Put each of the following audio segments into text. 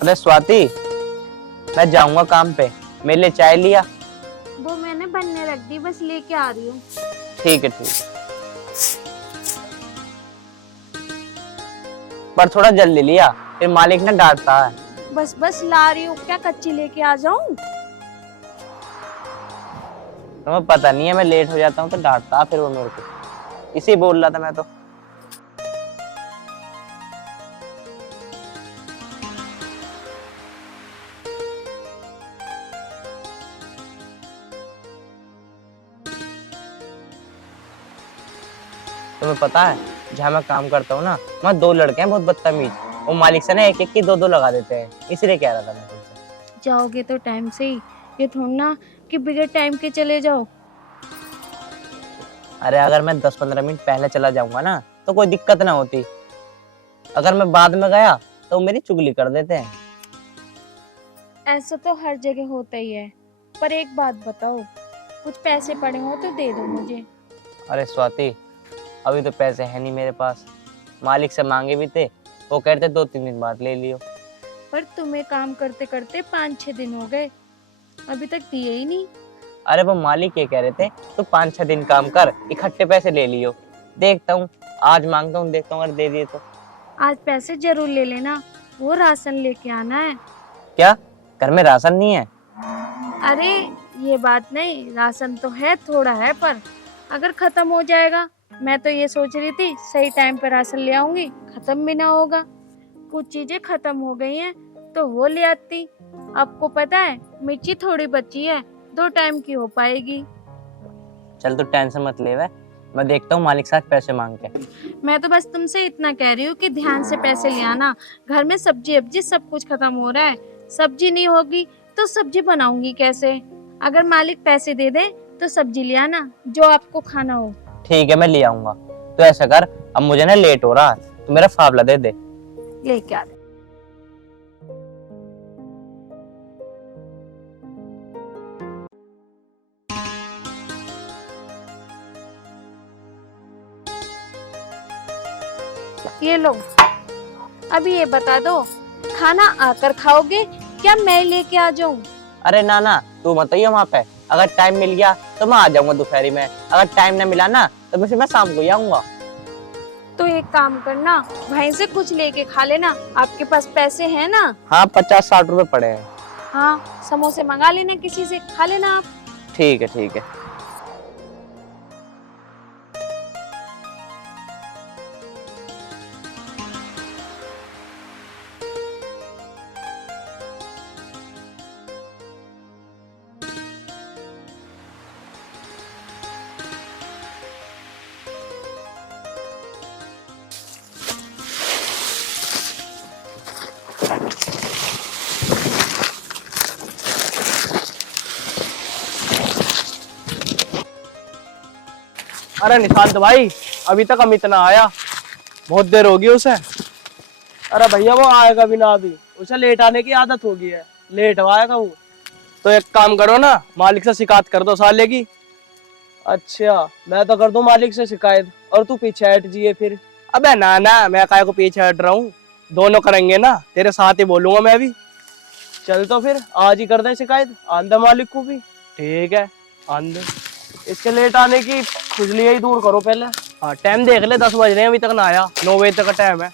अरे स्वाति, मैं जाऊंगा काम पे, मेरे लिए चाय लिया। वो मैंने बनने रख दी, बस लेके आ रही हूँ। ठीक है ठीक है, पर थोड़ा जल्दी लिया, फिर मालिक ने डांटता है। बस बस ला रही हूँ, क्या कच्ची लेके आ जाऊं? तुम्हें पता नहीं है, मैं लेट हो जाता हूँ तो डांटता फिर वो मेरे को। इसी बोल रहा था मैं तो। तुम्हें पता है, जहाँ मैं काम करता हूँ ना, वहाँ दो लड़के हैं बहुत बदतमीज। वो मालिक से ना एक एक की दो दो लगा देते हैं, इसलिए कह रहा था मैं तुमसे। जाओगे तो टाइम से ही, ये थोड़ा ना कि बिगड़ टाइम के चले जाओ। अरे अगर मैं 10-15 मिनट पहले चला जाऊंगा ना तो कोई दिक्कत ना होती। अगर मैं बाद में गया तो मेरी चुगली कर देते हैं। ऐसा तो हर जगह होता ही है, पर एक बात बताओ, कुछ पैसे पड़े हो तो दे दो मुझे। अरे स्वाति, अभी तो पैसे हैं नहीं मेरे पास। मालिक से मांगे भी थे, वो कहते 2-3 दिन बाद ले लियो। पर तुम्हें काम करते करते 5-6 दिन हो गए, अभी तक दिए ही नहीं। अरे वो मालिक ये कह रहे थे तो 5-6 दिन काम कर, इकट्ठे पैसे ले लियो। देखता हूँ, आज मांगता हूँ, देखता हूँ अगर दे दिए तो। आज पैसे जरूर ले लेना, वो राशन लेके आना है। क्या घर में राशन नहीं है? अरे ये बात नहीं, राशन तो है, थोड़ा है, पर अगर खत्म हो जाएगा। मैं तो ये सोच रही थी सही टाइम पर राशन ले आऊंगी, खत्म भी ना होगा। कुछ चीजें खत्म हो गई हैं तो वो ले आती। आपको पता है मिर्ची थोड़ी बची है, 2 टाइम की हो पाएगी। चल तू टेंशन मत ले, मैं देखता हूँ मालिक साथ पैसे मांग के। मैं तो बस तुमसे इतना कह रही हूँ कि ध्यान से पैसे ले आना। घर में सब्जी अब्जी सब कुछ खत्म हो रहा है, सब्जी नहीं होगी तो सब्जी बनाऊंगी कैसे? अगर मालिक पैसे दे दे तो सब्जी ले आना, जो आपको खाना हो। ठीक है, मैं ले आऊंगा। तो ऐसा कर, अब मुझे ना लेट हो रहा है, तो मेरा फावला दे दे। लेके आ दे। ये लो, अभी ये बता दो, खाना आकर खाओगे क्या मैं लेके आ जाऊं? अरे ना ना, तू मत आइए वहाँ पे। अगर टाइम मिल गया तो मैं आ जाऊंगा दोपहरी में, अगर टाइम ना मिला ना तो मैं शाम को ही आऊंगा। तो एक काम करना, भाई से कुछ लेके खा लेना, आपके पास पैसे हैं ना? हाँ, 50-60 रुपए पड़े हैं। हाँ, समोसे मंगा लेना, किसी से खा लेना आप। ठीक है ठीक है। अरे निशांत भाई, अभी तक अमित ना आया, बहुत देर होगी उसे। अरे भैया वो आएगा भी ना, अभी उसे लेट आने की आदत हो गई है, लेट आएगा वो। तो एक काम करो ना, मालिक से शिकायत कर दो साले की। अच्छा, मैं तो कर दूं मालिक से शिकायत और तू पीछे हट जिए फिर। अबे ना ना, मैं काय को पीछे हट रहा हूँ, दोनों करेंगे ना, तेरे साथ ही बोलूंगा मैं भी। चल तो फिर आज ही कर दे शिकायत, आंदे मालिक को भी। ठीक है, आंदे। इसके लेट आने की खुजली ही दूर करो पहले। हाँ, टाइम देख ले, 10 बज रहे हैं, अभी तक ना आया। 9 बजे तक का टाइम है।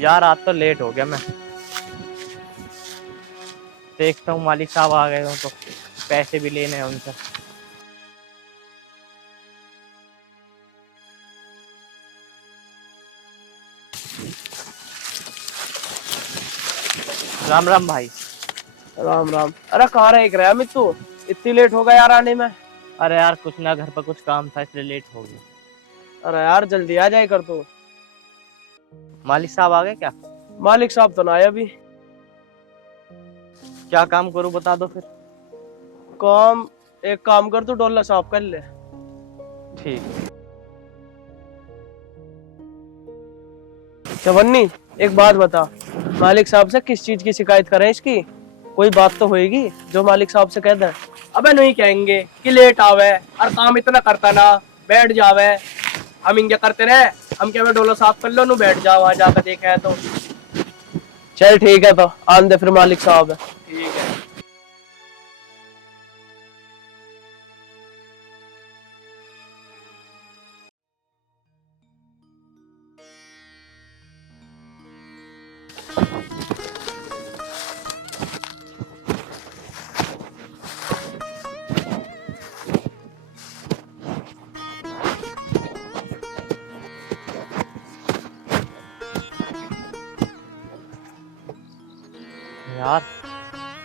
यार आज तो लेट हो गया मैं। देखता हूँ मालिक साहब आ गए हो तो पैसे भी लेने हैं उनसे। राम राम भाई। राम राम। अरे कहाँ रह गया अमित तू, इतनी लेट हो गया यार आने में? अरे यार कुछ ना, घर पर कुछ काम था इसलिए लेट हो गया। अरे यार जल्दी आ जाए कर तू। मालिक साहब आ गए क्या? मालिक साहब तो ना आए अभी। क्या काम करूँ बता दो फिर। काम, एक काम कर, तू डोला साफ कर ले। ठीक। चवन्नी एक बात बता, मालिक साहब से किस चीज की शिकायत करें इसकी? कोई बात तो होएगी जो मालिक साहब से कह दे। अबे नहीं कहेंगे कि लेट आवे और काम इतना करता ना, बैठ जावे, हम इंगे करते रहे। हम क्या डोलो साफ कर लो, नु बैठ जाओ वहां जाकर देखा है तो। चल ठीक है, तो आन दे फिर मालिक साहब। ठीक है। यार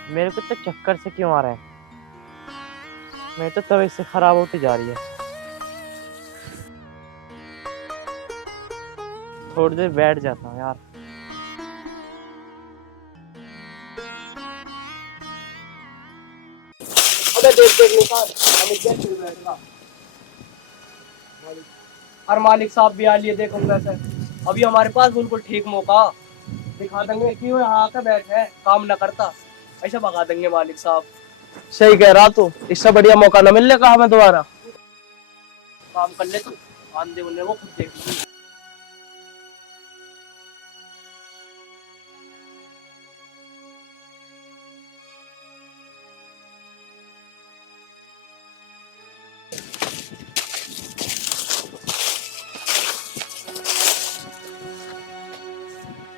मेरे को तो चक्कर से क्यों आ रहा है? मेरी तो तबीयत से खराब होती जा रही है। थोड़ी देर बैठ जाता हूँ यार। अबे देख देख निकाल, अमित क्या चल बैठा। और मालिक साहब भी आ लिए, देखो वैसे अभी हमारे पास बिल्कुल ठीक मौका दिखा देंगे। क्यों यहाँ आकर बैठे काम न करता, ऐसा भगा देंगे मालिक साहब। सही कह रहा तू, इससे बढ़िया मौका न मिलने का हमें दोबारा। काम कर ले तू, आंधे उन्हें वो खुद देख लेंगे।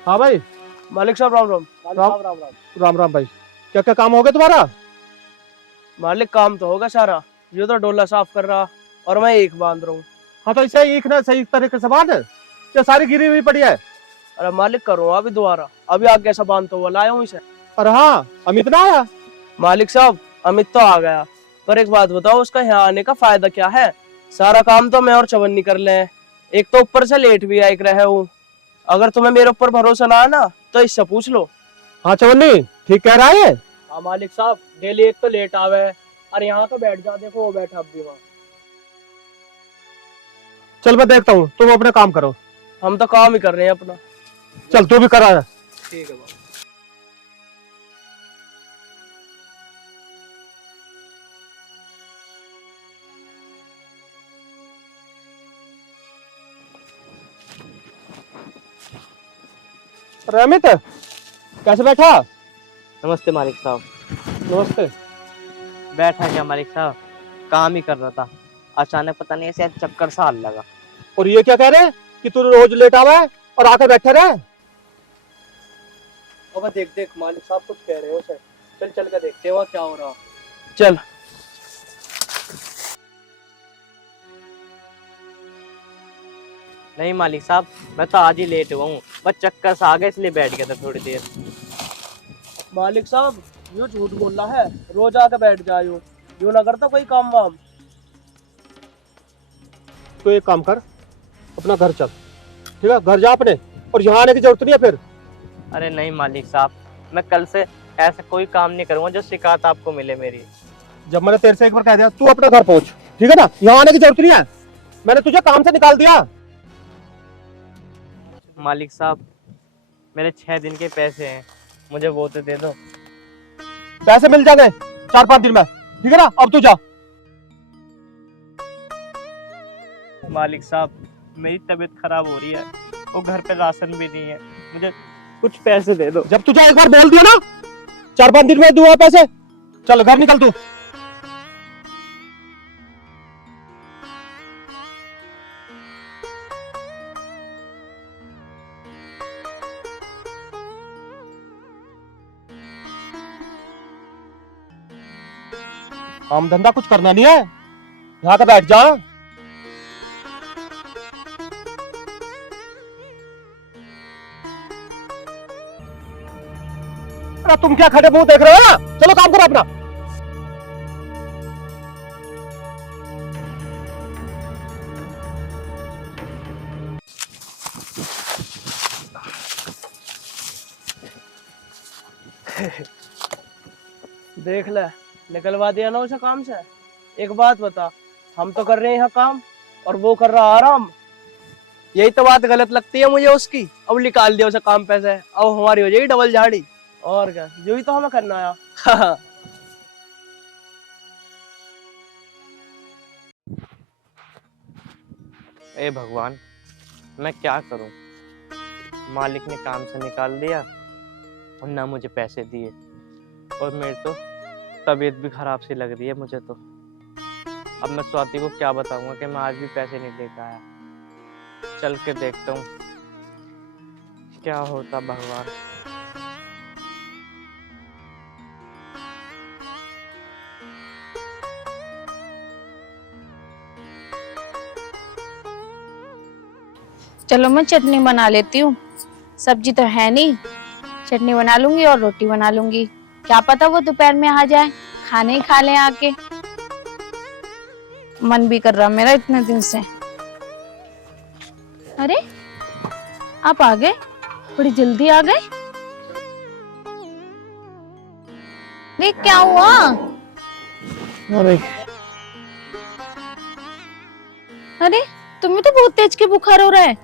हाँ भाई। मालिक साहब राम राम। राम राम राम। राम राम भाई। क्या क्या काम हो गया तुम्हारा? मालिक काम तो होगा सारा, ये तो डोला साफ कर रहा और मैं एक बांध रहा हूँ। हाँ तो ऐसे एक ना सही तरीके से बांध, क्या सारी गिरी हुई पड़ी है? अरे मालिक करो अभी दोबारा, अभी आगे ऐसा बांधता हुआ लाया हूँ इसे। अरे हाँ, अमित ना आया? मालिक साहब अमित तो आ गया, पर एक बात बताओ, उसका यहाँ आने का फायदा क्या है? सारा काम तो मैं और चवन्नी कर ले, एक तो ऊपर से लेट भी आइक रहे हूँ। अगर तुम्हें मेरे ऊपर भरोसा ना है ना तो इससे पूछ लो। हाँ चवन्नी ठीक कह रहा है। हाँ मालिक साहब, डेली एक तो लेट आवे, अरे यहाँ तो बैठ जा, देखो वो बैठा अब भी वहाँ। चल मैं देखता हूँ, तुम अपना काम करो। हम तो काम ही कर रहे हैं अपना। चल तू भी करा। ठीक है बाबा। अरे अमित कैसे बैठा? नमस्ते मालिक साहब। नमस्ते। बैठा क्या मालिक साहब, काम ही कर रहा था। अचानक पता नहीं ऐसे चक्कर सा आने लगा। और ये क्या कह रहे कि तू रोज लेट आवा है और आकर बैठे रहे? अब देख देख मालिक साहब कुछ कह रहे हो सर, चल चल कर देखते हैं वहाँ क्या हो रहा। चल। नहीं मालिक साहब, मैं तो आज ही लेट हुआ हूँ, बस चक्कर सा आ गया इसलिए बैठ गया था थोड़ी देर। मालिक साहब यूँ झूठ बोल रहा है, रोज आके बैठ जाओ, यूँ ना करता कोई काम वाम। तो एक काम कर, अपना घर चल, ठीक है? घर जा अपने, और यहाँ आने की जरूरत नहीं है फिर। अरे नहीं मालिक साहब, मैं कल से ऐसा कोई काम नहीं करूंगा जो शिकायत आपको मिले मेरी। जब मैंने तेरे से एक बार कह दिया तू अपने घर पहुंच, ठीक है ना? यहाँ आने की जरूरत नहीं है, मैंने तुझे काम से निकाल दिया। मालिक साहब मेरे 6 दिन के पैसे हैं, मुझे वो तो दे दो। पैसे मिल जाएंगे 4-5 दिन में, ठीक है ना? अब तू जा। मालिक साहब मेरी तबीयत खराब हो रही है, वो घर पे राशन भी नहीं है, मुझे कुछ पैसे दे दो। जब तुझे एक बार बोल दिया ना 4-5 दिन में दूंगा पैसे, चल घर निकल तू। काम धंधा कुछ करना नहीं है, यहाँ पे बैठ जा। अरे तुम क्या खड़े मुंह देख रहे हो? चलो काम करो अपना। देख ले, निकलवा दिया ना उसे काम से। एक बात बता, हम तो कर रहे हैं यहाँ काम और वो कर रहा आराम। यही तो बात गलत लगती है मुझे उसकी। अब निकाल दिया उसे काम पैसे, अब हमारी हो जाएगी डबल झाड़ी। और क्या, यही तो हमें करना आया। ए भगवान, मैं क्या करूं? मालिक ने काम से निकाल दिया और ना मुझे पैसे दिए, और मेरी तो तबीयत भी खराब सी लग रही है मुझे तो। अब मैं स्वाति को क्या बताऊंगा कि मैं आज भी पैसे नहीं दे पाया। चल के देखता हूँ क्या होता भगवान। चलो मैं चटनी बना लेती हूँ, सब्जी तो है नहीं, चटनी बना लूंगी और रोटी बना लूंगी। क्या पता वो दोपहर में आ जाए, खाने ही खा ले आके। मन भी कर रहा मेरा इतने दिन से। अरे आप आ गए, बड़ी जल्दी आ गए। अरे क्या हुआ? अरे तुम्हें तो बहुत तेज के बुखार हो रहा है।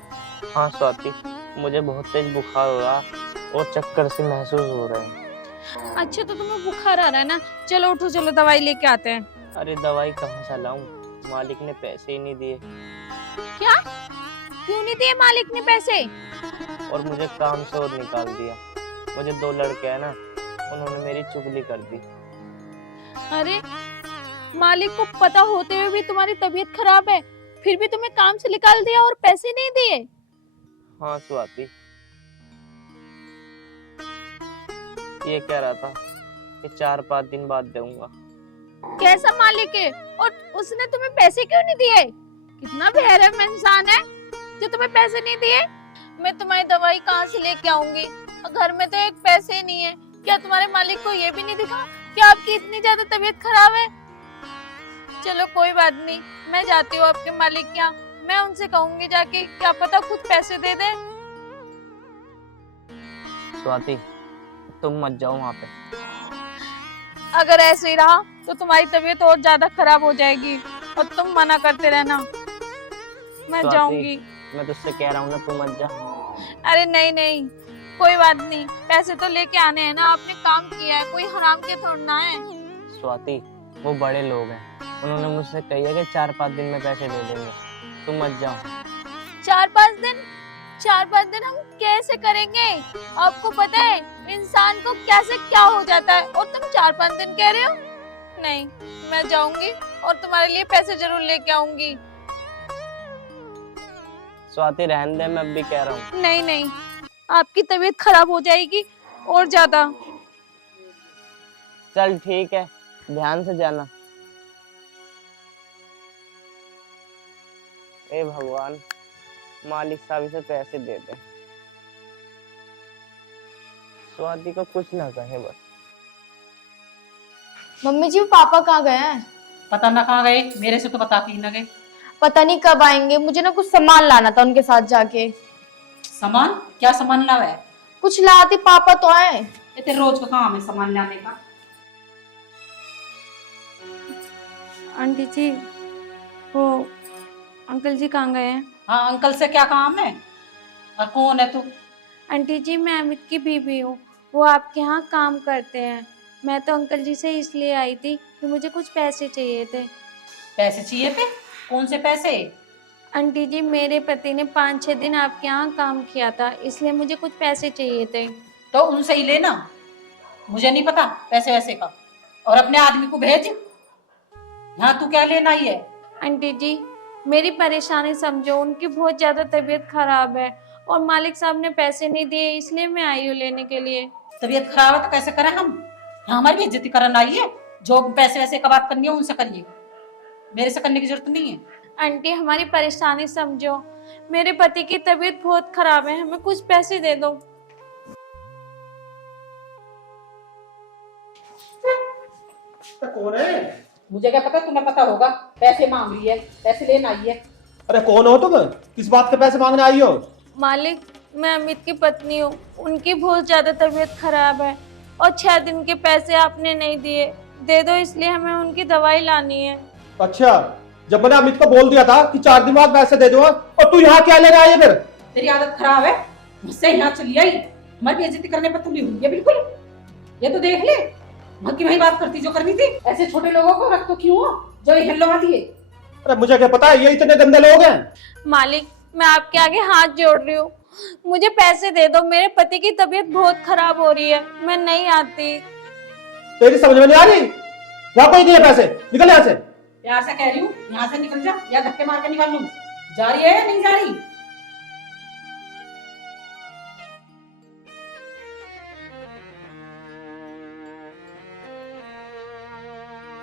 हाँ स्वाति, मुझे बहुत तेज बुखार हो रहा और चक्कर से महसूस हो रहे हैं। अच्छा तो तुम्हें बुखार आ रहा है ना, चलो उठो, चलो दवाई लेके आते हैं। अरे दवाई कहाँ से लाऊं? मालिक ने पैसे ही नहीं दिए। क्या? क्यों नहीं दिए मालिक ने पैसे? और मुझे काम से और निकाल दिया। मुझे 2 लड़के हैं ना, उन्होंने मेरी चुगली कर दी। अरे मालिक को पता होते हुए भी तुम्हारी तबीयत खराब है, फिर भी तुम्हें काम से निकाल दिया और पैसे नहीं दिए। हाँ स्वाति, ये कह रहा था कि 4-5 दिन बाद दूंगा। कैसा मालिक है, और उसने तुम्हें पैसे क्यों नहीं दिए? कितना बेरहम इंसान है जो तुम्हें पैसे नहीं दिए। मैं तुम्हारी दवाई कहाँ से लेके आऊंगी? घर में तो एक पैसे ही नहीं है। क्या तुम्हारे मालिक को ये भी नहीं दिखा कि आपकी इतनी ज्यादा तबीयत खराब है? चलो कोई बात नहीं, मैं जाती हूँ आपके मालिक के यहाँ। मैं उनसे कहूंगी जाके, क्या पता खुद पैसे दे दे। स्वाति, तुम मत जाओ वहाँ पे। अगर ऐसे ही रहा तो तुम्हारी तबीयत और ज्यादा खराब हो जाएगी, और तुम मना करते रहना। मैं स्वाति, जाऊंगी। मैं तुझसे कह रहा हूँ ना, तू मत जा। अरे नहीं नहीं, कोई बात नहीं, पैसे तो लेके आने हैं ना, आपने काम किया है, कोई हराम के थोड़ा ना है। स्वाति, वो बड़े लोग हैं, उन्होंने मुझसे कही है कि 4-5 दिन में पैसे दे देंगे। तुम मत जाओ। 4-5 दिन? 4-5 दिन हम कैसे करेंगे? आपको पता है इंसान को कैसे क्या हो जाता है, और तुम 4-5 दिन कह रहे हो? नहीं, मैं जाऊंगी और तुम्हारे लिए पैसे जरूर लेके आऊंगी। स्वाति रहने दे, मैं अब भी कह रहा हूँ। नहीं नहीं, आपकी तबीयत खराब हो जाएगी और ज्यादा। चल ठीक है, ध्यान से जाना। ए भगवान, मालिक साहब इसे पैसे दे दे। स्वाति को कुछ ना कहे बस। मम्मी जी वो पापा कहाँ गए हैं? पता ना कहाँ गए, मेरे से तो बता के ही ना गए। पता नहीं कब आएंगे, मुझे ना कुछ सामान लाना था उनके साथ जाके। सामान? क्या सामान लावा है? कुछ लाती, पापा तो आए। ये तेरे रोज का काम है सामान लाने का। आंटी जी, वो अंकल जी कहाँ गए हैं? हाँ, अंकल से क्या काम है? और कौन है तू? आंटी जी, मैं अमित की बीवी हूँ, वो आपके यहाँ काम करते हैं। मैं तो अंकल जी से इसलिए आई थी कि मुझे कुछ पैसे चाहिए थे। पैसे चाहिए थे? कौन से पैसे? आंटी जी, मेरे पति ने 5-6 दिन आपके यहाँ काम किया था, इसलिए मुझे कुछ पैसे चाहिए थे। तो उनसे ही लेना, मुझे नहीं पता पैसे वैसे का। और अपने आदमी को भेज, यहाँ तू क्या लेना ही है? आंटी जी, मेरी परेशानी समझो, उनकी बहुत ज्यादा तबीयत खराब है और मालिक साहब ने पैसे नहीं दिए, इसलिए मैं आई हूँ लेने के लिए। तबीयत खराब है तो कैसे करें हम? यहाँ हमारी भी इज्जत करना आई है। जो पैसे वैसे का बात करनी है उनसे करिए, मेरे से करने की जरूरत नहीं है। आंटी, हमारी परेशानी समझो, मेरे पति की तबीयत बहुत खराब है, हमें कुछ पैसे दे दो। कौन है? मुझे क्या पता, तुम्हें पता होगा। पैसे मांग रही है, पैसे लेना आई है। अरे कौन हो तुम? किस बात के पैसे मांगने आई हो? मालिक, मैं अमित की पत्नी हूँ, उनकी बहुत ज्यादा तबीयत खराब है और 6 दिन के पैसे आपने नहीं दिए। दे दो, इसलिए हमें उनकी दवाई लानी है। अच्छा, जब मैंने अमित को बोल दिया था कि 4 दिन बाद पैसे दे दो, और तू यहाँ क्या लेने आई है फिर? तेरी आदत खराब है, मुझसे यहाँ चली आई, हमारी बेइज्जती करने पर तुली हुई है बिल्कुल। ये तो देख ले, भक्की वही बात करती जो करनी थी। ऐसे छोटे लोगों को रख तो क्यों हो जो ये हिलवा दिए? अरे मुझे क्या पता है ये इतने गंदे लोग हैं। मालिक, मैं आपके आगे हाथ जोड़ रही हूँ, मुझे पैसे दे दो। मेरे पति की तबीयत बहुत खराब हो रही है, मैं नहीं आती। तेरी समझ में नहीं आ रही? यहाँ कोई नहीं है पैसे, निकल यहाँ से। प्यार से कह रही हूँ, यहाँ से निकल जा या धक्के मार के निकाल लूं। जा रही है या नहीं जा रही?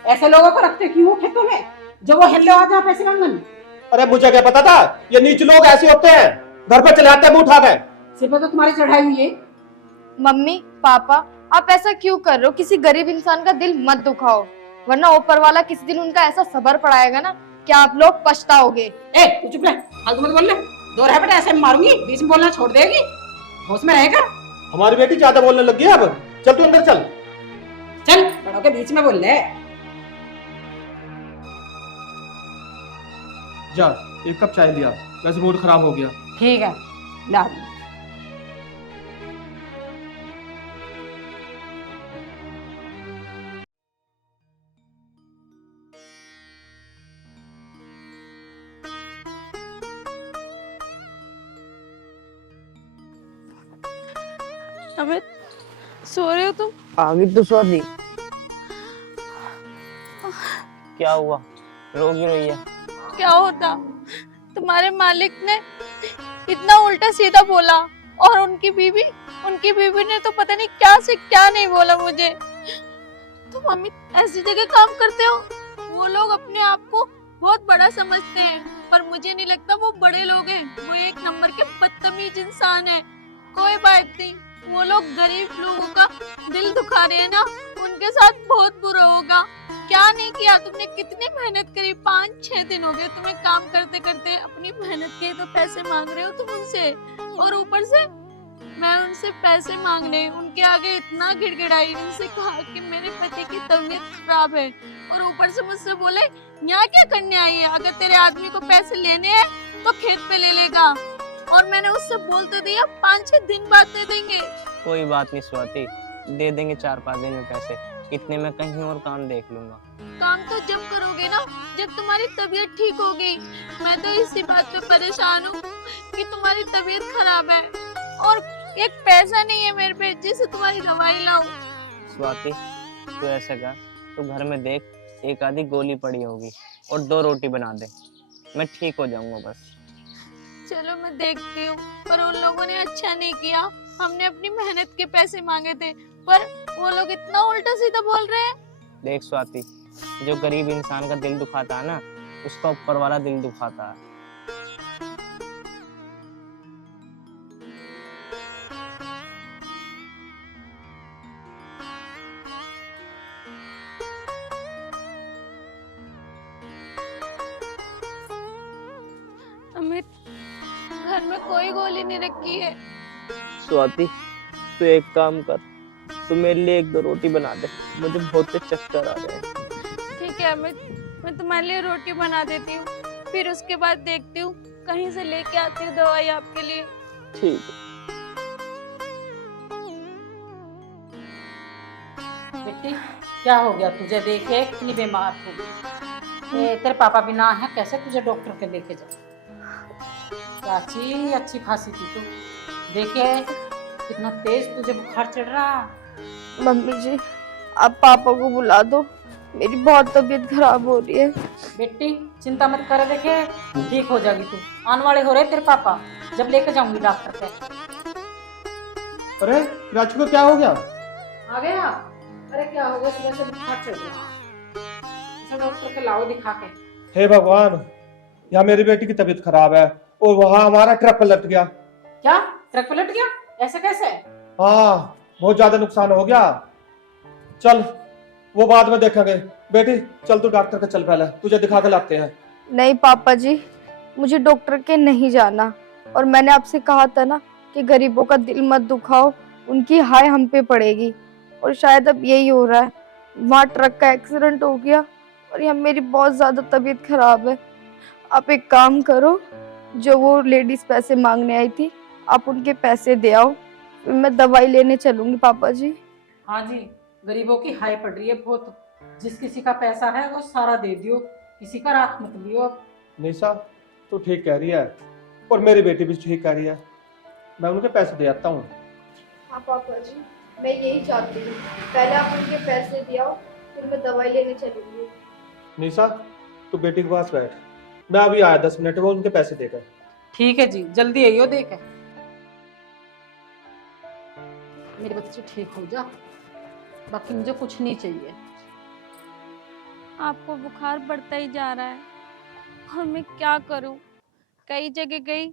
ऐसे लोगों को रखते क्यों खेतों में जो वो हिल आ जा पैसे मांगन? अरे मुझे क्या पता था ये नीच लोग ऐसे होते हैं, घर पे चले आते हैं मुंह उठा के। सिर पर तो तुम्हारी चढ़ाई हुई है। मम्मी पापा, आप ऐसा क्यों कर रहे हो? किसी गरीब इंसान का दिल मत दुखाओ, वरना ऊपर वाला किसी दिन उनका ऐसा सबर पड़ाएगा ना कि आप लोग पछताओगे। ए तू चुप रह, फालतू मत बोल ले। दो रह बेटा, ऐसे मारूंगी, बीच में बोलना छोड़ देगी। होश में रहेगा। हमारी बेटी ज्यादा बोलने लगी है अब। चल तू अंदर चल। चल, बड़ों के बीच में बोल ले। जा, एक कप चाय लिया, वैसे मूड खराब हो गया। ठीक है, ला। अमित, सो रहे हो तुम? आगे तो स्वाति, क्या हुआ, रो क्यों रही है? क्या होता, तुम्हारे मालिक ने इतना उल्टा सीधा बोला, और उनकी बीवी ने तो पता नहीं क्या से क्या नहीं बोला मुझे। तुम अमित ऐसी जगह काम करते हो? वो लोग अपने आप को बहुत बड़ा समझते हैं, पर मुझे नहीं लगता वो बड़े लोग हैं। वो एक नंबर के बदतमीज इंसान है। कोई बात नहीं, वो लोग गरीब लोगों का दिल दुखा रहे हैं ना, उनके साथ बहुत बुरा होगा। क्या नहीं किया तुमने, कितनी मेहनत करी, 5-6 दिन हो गए तुम्हें काम करते करते। अपनी मेहनत के तो पैसे मांग रहे हो तुम उनसे, और ऊपर से मैं उनसे पैसे मांगने उनके आगे इतना गिड़गिड़ाई, उनसे कहा कि मेरे पति की तबीयत खराब है, और ऊपर से मुझसे बोले यहाँ क्या करने आई है, अगर तेरे आदमी को पैसे लेने हैं तो खेत पे ले लेगा। और मैंने उससे बोलते दिया 5-6 दिन बाद दे देंगे। कोई बात नहीं स्वाति, दे देंगे 4-5 दिन में पैसे, इतने में कहीं और काम देख लूंगा। काम तो जब करोगे ना, जब तुम्हारी तबीयत ठीक हो गई। मैं तो इसी बात पे परेशान हूँ कि तुम्हारी तबीयत खराब है, और एक पैसा नहीं है मेरे पे जिससे तुम्हारी दवाई लाऊं। स्वाति, तू ऐसे कर, तू घर में देख, एक आधी गोली पड़ी होगी और 2 रोटी बना दे, मैं ठीक हो जाऊंगा बस। चलो मैं देखती हूँ, पर उन लोगों ने अच्छा नहीं किया। हमने अपनी मेहनत के पैसे मांगे थे, पर वो लोग इतना उल्टा सीधा बोल रहे हैं। देख स्वाति, जो गरीब इंसान का दिल दुखाता है ना, उसका ऊपर वाला दिल दुखाता है। अमित, घर में कोई गोली नहीं रखी है। स्वाति, तू एक काम कर, तू मेरे लिए 1-2 रोटी बना दे, मुझे बहुत चक्कर आ रहे हैं। ठीक है अमित, मैं तुम्हारे लिए रोटी बना देती हूँ, फिर उसके बाद देखती हूँ कहीं से लेके आती हूँ दवाई आपके लिए। ठीक है। बेटी, क्या हो गया तुझे? देखे कितनी बीमार हो। तेरे पापा भी ना है, कैसे तुझे डॉक्टर के लेके जा? चाची अच्छी खासी थी तू, देखे कितना तेज तुझे बुखार चढ़ रहा। मम्मी जी, आप पापा को बुला दो, मेरी बहुत तबीयत खराब हो रही है। बेटी चिंता मत कर, देखे ठीक हो जाएगी तू। आने वाले हो रहे तेरे पापा, जब लेके जाऊंगी डॉक्टर पे। अरे राजू को क्या हो गया? आ गया? अरे क्या हो गया, सुबह से बुखार चढ़ रहा। डॉक्टर के लाओ दिखा के। हे भगवान, यहाँ मेरी बेटी की तबीयत खराब है और वहाँ हमारा ट्रक पलट गया। क्या ट्रक पलट गया? ऐसे कैसे? हाँ, बहुत ज्यादा नुकसान हो गया। चल वो बाद में देखेंगे। बेटी चल, तू डॉक्टर के चल, पहले तुझे दिखा के लाते हैं। नहीं पापा जी, मुझे डॉक्टर के नहीं जाना, और मैंने आपसे कहा था ना कि गरीबों का दिल मत दुखाओ, उनकी हाय हम पे पड़ेगी, और शायद अब यही हो रहा है। वहाँ ट्रक का एक्सीडेंट हो गया और यहाँ मेरी बहुत ज्यादा तबीयत खराब है। आप एक काम करो, जो वो लेडीज पैसे मांगने आई थी, आप उनके पैसे दे आओ, फिर मैं दवाई लेने चलूंगी पापा जी। हाँ जी, गरीबों की हाय पड़ रही है बहुत। जिस किसी का पैसा है वो सारा दे दियो, किसी का रात मत लियो अब। निशा तू ठीक कह रही है और मेरी बेटी भी ठीक कह रही है, मैं उनके पैसे दे आता हूँ। हाँ पापा जी, मैं यही चाहती हूँ। पहले आप उनके पैसे दिया, फिर मैं दवाई लेने चलूंगी। निशा तू बेटी के पास बैठ, मैं अभी आया 10 मिनट में उनके पैसे देकर। ठीक है जी, जल्दी आइयो देख। मेरे बच्चे ठीक हो जा, बाकी मुझे कुछ नहीं चाहिए। आपको बुखार बढ़ता ही जा रहा है और मैं क्या करूं? कई जगह गई,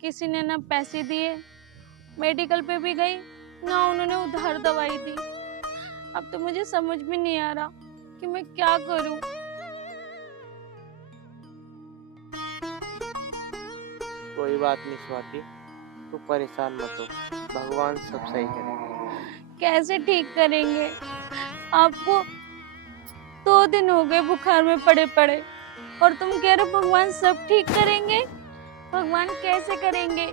किसी ने ना पैसे दिए, मेडिकल पे भी गई ना उन्होंने उधार दवाई दी। अब तो मुझे समझ में नहीं आ रहा कि मैं क्या करूं। कोई बात नहीं स्वाति, तू परेशान मत हो, भगवान सब सही करेंगे। कैसे ठीक करेंगे? आपको 2 दिन हो गए बुखार में पड़े पड़े और तुम कह रहे हो भगवान सब ठीक करेंगे। भगवान कैसे करेंगे?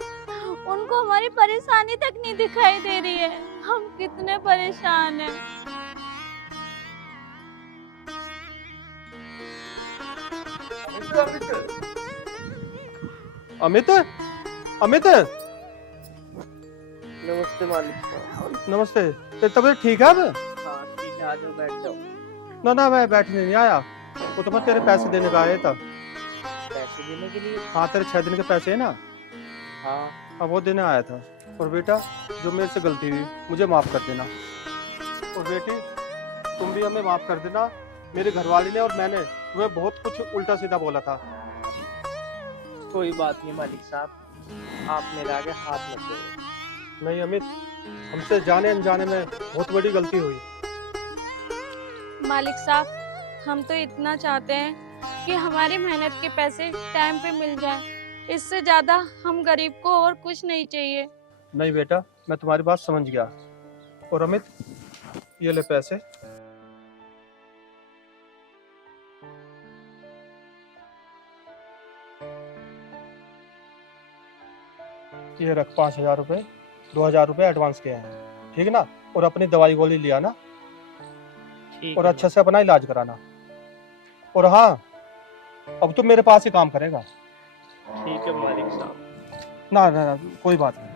उनको हमारी परेशानी तक नहीं दिखाई दे रही है। हम कितने परेशान हैं। अमित, अमित नमस्ते मालिक साहब। नमस्ते। तेरी तबीयत ठीक है अब? हाँ ठीक है, आ जाओ बैठ जाओ। ना ना मैं बैठने नहीं आया, वो तो मैं तेरे पैसे देने का आया था। पैसे देने के लिए? हाँ तेरे 6 दिन के पैसे है ना, हाँ। हाँ वो देने आया था। और बेटा जो मेरे से गलती हुई मुझे माफ कर देना, और बेटी तुम भी हमें माफ कर देना। मेरे घरवाली ने और मैंने तुम्हें बहुत कुछ उल्टा सीधा बोला था। कोई बात नहीं मालिक साहब, आप मेरे आगे हाथ मत जोड़ो। नहीं अमित, हमसे जाने अनजाने में बहुत बड़ी गलती हुई। मालिक साहब, हम तो इतना चाहते हैं कि हमारी मेहनत के पैसे टाइम पे मिल जाए। इससे ज्यादा हम गरीब को और कुछ नहीं चाहिए। नहीं बेटा, मैं तुम्हारी बात समझ गया। और अमित ये ले पैसे, ये रख 5,000 रुपए, 2,000 रुपए एडवांस के हैं, ठीक ना? और अपनी दवाई गोली लिया ना, ठीक और है। अच्छे से अपना इलाज कराना। और हाँ, अब तो मेरे पास ही काम करेगा। ठीक है मालिक साहब। ना ना ना कोई बात नहीं।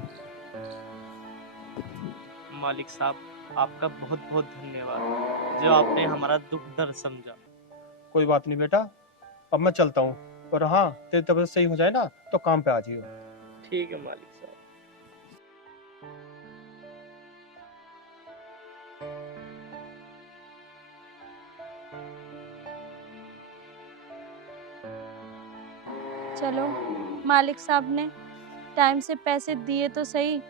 मालिक साहब आपका बहुत बहुत धन्यवाद, जो आपने हमारा दुख दर्द समझा। कोई बात नहीं बेटा, अब मैं चलता हूँ। और हाँ, तेरी तबीयत सही हो जाए ना तो काम पे आ जाइयो। ठीक है मालिक साहब। चलो, मालिक साहब ने टाइम से पैसे दिए तो सही।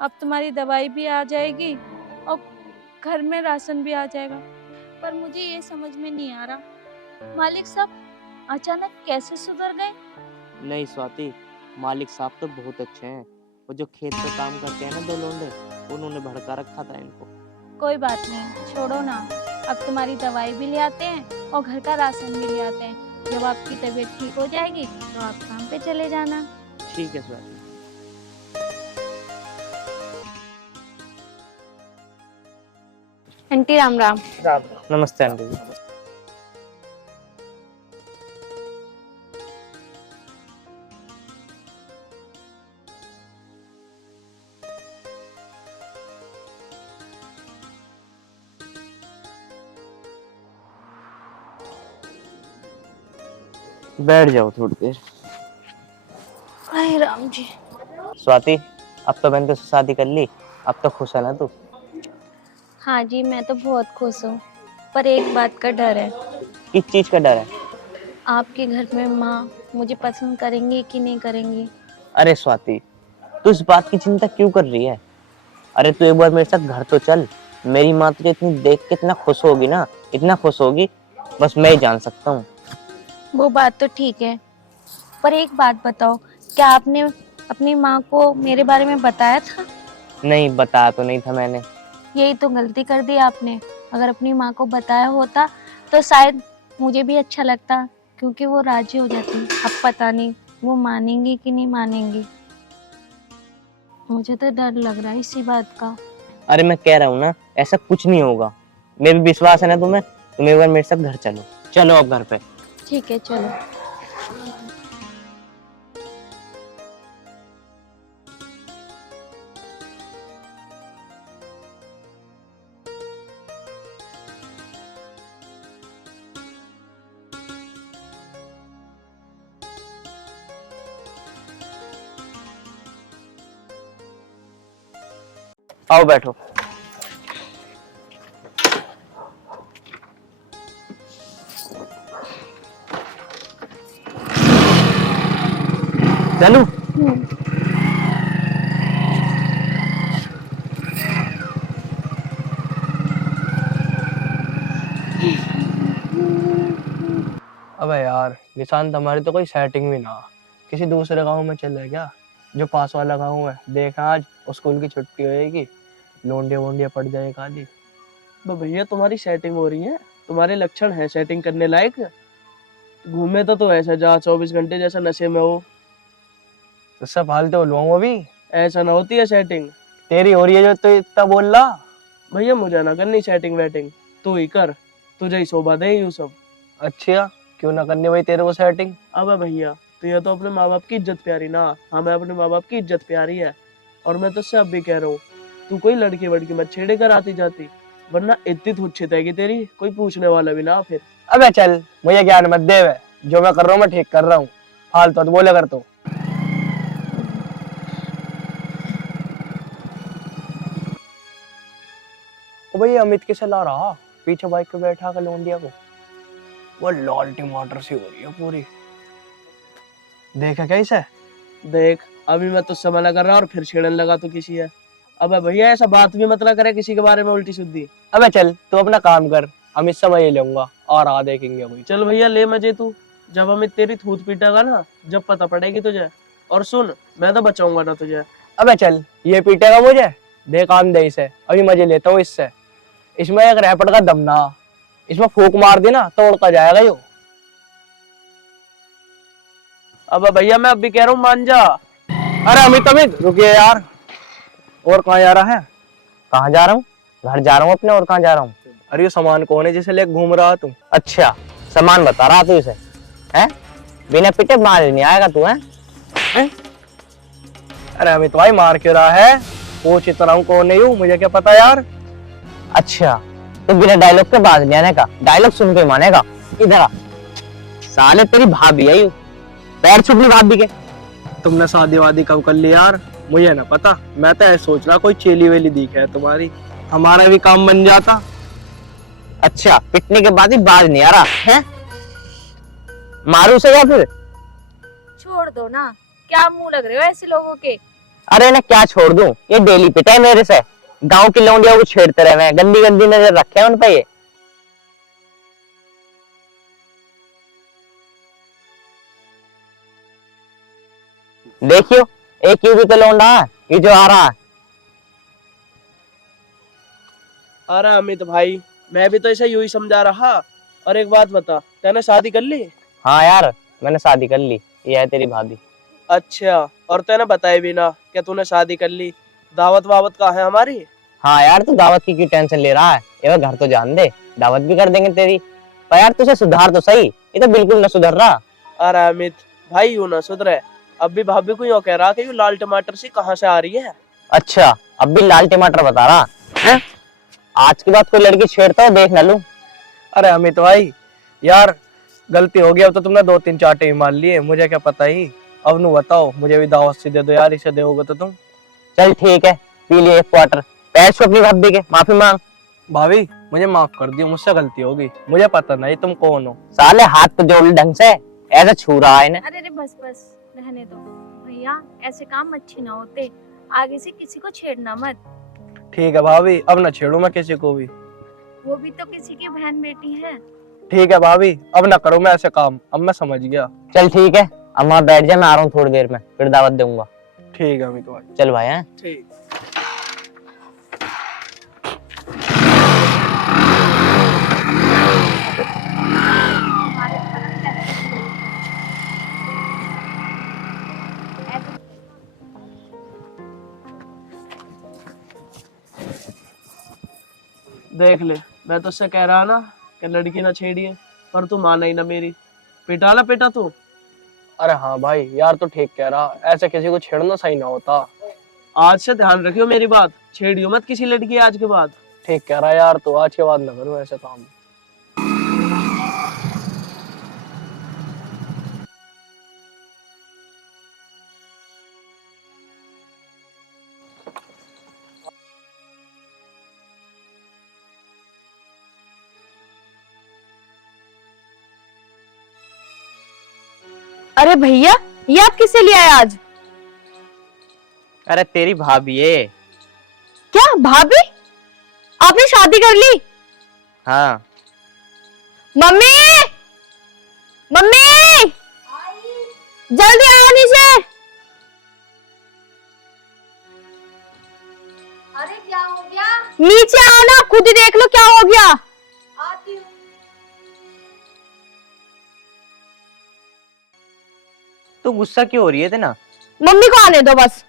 अब तुम्हारी दवाई भी आ जाएगी और घर में राशन भी आ जाएगा। पर मुझे ये समझ में नहीं आ रहा, मालिक साहब अचानक कैसे सुधर गए? नहीं स्वाति, मालिक साहब तो बहुत अच्छे हैं। वो जो खेत पे काम करते हैं ना 2 लोंडे, उन्होंने भड़का रखा था इनको। कोई बात नहीं, छोड़ो ना। अब तुम्हारी दवाई भी ले आते हैं और घर का राशन भी ले आते हैं। जब आपकी तबीयत ठीक हो जाएगी तो आप काम पे चले जाना। ठीक है स्वाति। आंटी राम राम। नमस्ते आंटी जी। बैठ जाओ थोड़ी देर। अरे राम जी। स्वाति, अब तो मैंने तुझसे शादी कर ली, अब तो खुश है ना तू? हाँ जी, मैं तो बहुत खुश हूँ, पर एक बात का डर है। किस चीज का डर है? आपके घर में माँ मुझे पसंद करेंगी कि नहीं करेंगी? अरे स्वाति, तू इस बात की चिंता क्यों कर रही है? अरे तू एक बार मेरे साथ घर तो चल। मेरी माँ तुझे इतनी देख के इतना खुश होगी ना, इतना खुश होगी, बस मैं ही जान सकता हूँ। वो बात तो ठीक है, पर एक बात बताओ, क्या आपने अपनी माँ को मेरे बारे में बताया था? नहीं, बताया तो नहीं था मैंने। यही तो गलती कर दी आपने। अगर अपनी माँ को बताया होता तो शायद मुझे भी अच्छा लगता, क्योंकि वो राजी हो जाती। अब पता नहीं वो मानेंगी कि नहीं मानेंगी। मुझे तो डर लग रहा है इसी बात का। अरे मैं कह रहा हूँ ना, ऐसा कुछ नहीं होगा। मेरे भी विश्वास है ना तुम्हें, तुम एक बार मेरे साथ घर चलो। चलो अब घर पे। ठीक है चलो। आओ बैठो। चलूं? अबे यार निशांत, हमारी तो कोई सेटिंग भी ना, किसी दूसरे गांव में चले क्या? जो पास वाला गांव है, देख आज स्कूल की छुट्टी होएगी, लोंडिया वोंडिया पड़ जाए खाली। भैया तुम्हारी सेटिंग हो रही है, तुम्हारे लक्षण है सेटिंग करने लायक। घूमे तो ऐसा जहाँ 24 घंटे जैसा नशे में हो। तो सब फालतू बोलवाऊं अभी? ऐसा ना होती है सेटिंग। तेरी हो रही है जो तू इतना बोल रहा। भैया मुझे ना करनी सेटिंग वेटिंग, तू ही कर, तुझे ही शोभा दे यू सब। अच्छा, क्यों ना करने भाई तेरे को सेटिंग? अब भैया तो ये तो अपने माँ बाप की इज्जत प्यारी ना, हमें अपने माँ बाप की इज्जत प्यारी है। और मैं तुझसे अब भी कह रहा हूँ, तू कोई लड़की वड़की मत छेड़े कर आती जाती, वरना इतनी धुत छितेगी तेरी, कोई पूछने वाला भी ना फिर। अबे चल, मुझे ज्ञान मत दे वे। जो मैं कर रहा हूँ मैं ठीक कर रहा हूँ, फालतू तो बोले कर तू। ओ भाई अमित किसे ला रहा पीछे बाइक पे बैठा कर लोंडिया को? वो लाल टमाटर सी हो रही है पूरी। देखा कैसे? देख अभी मैं तुझसे मना कर रहा और फिर छेड़ने लगा तो किसी है। अबे भैया ऐसा बात भी मत ना करे किसी के बारे में उल्टी सीधी। अबे चल तू अपना काम कर, अमित से मैं ये लूंगा और आ देखेंगे भाई। चल भैया ले मजे तू, जब हमें तेरी थूत पीटेगा ना, जब पता पड़ेगी तुझे। और सुन, मैं तो बचाऊंगा ना तुझे। अबे चल, ये पीटेगा मुझे, देख काम दे इसे, अभी मजे लेता हूँ इससे। इसमें एक रैपट का दम ना, इसमें फूक मार दी ना तो उड़ता जाएगा यो। अब भैया मैं अभी कह रहा हूँ मान जा। अरे अमित अमित रुकिए यार। और कहाँ जा रहा है? कहाँ जा रहा हूँ? घर जा रहा हूँ अपने, और कहाँ जा रहा हूँ? अरे ये सामान कौन है जिसे लेकर घूम रहा तू? अच्छा सामान बता रहा तू इसे है? बिना पिटे मार नहीं आएगा तू है? अरे अमित भाई मार क्यों रहा है? पूछ इतना हूँ कौन है यू, मुझे क्या पता यार। अच्छा तो बिना डायलॉग के बात नहीं आने का, डायलॉग सुन के मानेगा। इधर आ, साले तेरी भाभी है यू, पैर छुप ली भाभी के। तुमने शादी वादी कब कर ली यार? मुझे ना पता, मैं तो ऐसे सोच रहा कोई चेली वेली दिखे है तुम्हारी, हमारा भी काम बन जाता। अच्छा पिटने के बाद ही बाज नहीं आ रहा है? मारू से या फिर? छोड़ दो ना, क्या मुंह लग रहे हो ऐसे लोगों के। अरे ना क्या छोड़ दूं, ये डेली पिटे मेरे से, गांव की लौंडियों को छेड़ते रहे, गंदी गंदी नजर रखे हैं उन पे ये। देखियो एक यू भी तो लौंडा है, ये जो आ रहा है। अरे अमित भाई मैं भी तो ऐसा यूं ही समझा रहा। और एक बात बता, तैने शादी कर ली? हाँ यार मैंने शादी कर ली, ये है तेरी भाभी। अच्छा, और तैने बताया भी ना कि तूने शादी कर ली। दावत वावत कहाँ है हमारी? हाँ यार तू दावत की क्यों टेंशन ले रहा है, ये घर तो जान दे, दावत भी कर देंगे तेरी। पर यार तुझे सुधार तो सही, ये तो बिल्कुल न सुधर रहा। अरे अमित भाई यूं ना सुधरे, अब भी भाभी को यूं कह रहा कि यूं लाल टमाटर सी कहाँ से आ रही है। अच्छा अब भी लाल टमाटर बता रहा है? आज के बाद कोई लड़की छेड़ता हो देख न लूं। अरे अमित भाई यार गलती हो गई, अब तो तुमने 2-3 चाटे ही मार लिए, मुझे क्या पता ही। अब नु बताओ, मुझे भी दावत सी दे दो यार, इसे दोगे तो तुम। चल ठीक है, पी लिए एक क्वार्टर, पैर छू अपनी भाभी के, माफी मांग। भाभी मुझे माफ कर दियो, मुझसे गलती होगी, मुझे पता नहीं तुम कौन हो। साले हाथ तो जोड़ ले ढंग से, ऐसे छू रहा है इन्हें। अरे रे बस बस रहने दो भैया, ऐसे काम अच्छे ना होते, आगे से किसी को छेड़ना मत। ठीक है भाभी, अब ना छेड़ू मैं किसी को भी। वो भी तो किसी की बहन बेटी है। ठीक है भाभी, अब ना करूँ मैं ऐसे काम, अब मैं समझ गया। चल ठीक है, अब वहाँ बैठ जा, मैं आ रहा हूँ थोड़ी देर में, फिर दावत दूंगा। ठीक है अमित भाई। चल भाई हैं। ठीक। देख ले, मैं तो उससे कह रहा ना कि लड़की ना छेड़िए, पर तू माना ही ना मेरी। पिटा ला बेटा तू। अरे हाँ भाई यार, तो ठीक कह रहा, ऐसे किसी को छेड़ना सही ना होता। आज से ध्यान रखियो मेरी बात, छेड़ियो मत किसी लड़की आज के बाद। ठीक कह रहा यार, तो आज के बाद न करूँ ऐसे काम। अरे भैया, ये आप किसे लिए आए आज? अरे तेरी भाभी है। क्या भाभी? आपने शादी कर ली? हाँ। मम्मी, मम्मी, जल्दी आओ नीचे। अरे क्या हो गया? नीचे आओ ना, खुद ही देख लो क्या हो गया। आती हूँ। तू गुस्सा क्यों हो रही है इतना? मम्मी को आने दो बस।